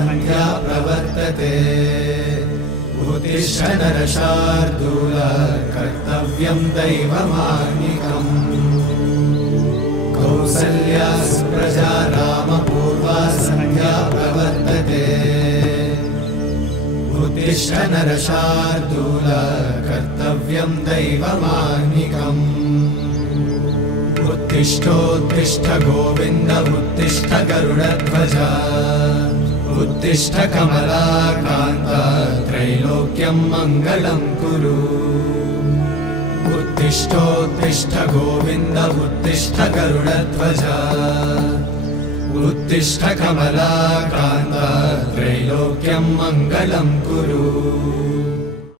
संज्ञा प्रवर्तते उत्तिष्ठ नरशार्दूल कर्तव्यं दैवमान्निकम् कौसल्या सुप्रजा रामपूर्वा संज्ञा प्रवर्तते उत्तिष्ठ नरशार्दूल कर्तव्यं दैवमान्निकम् उत्तिष्ठोत्तिष्ठ गोविन्द उत्तिष्ठ गरुडध्वज उत्तिष्ठ कमलाकान्त त्रैलोक्यं मङ्गलं कुरु उत्तिष्ठोत्तिष्ठ गोविन्द उत्तिष्ठ गरुडध्वज उत्तिष्ठ कमलाकान्त त्रैलोक्यं मङ्गलं कुरु।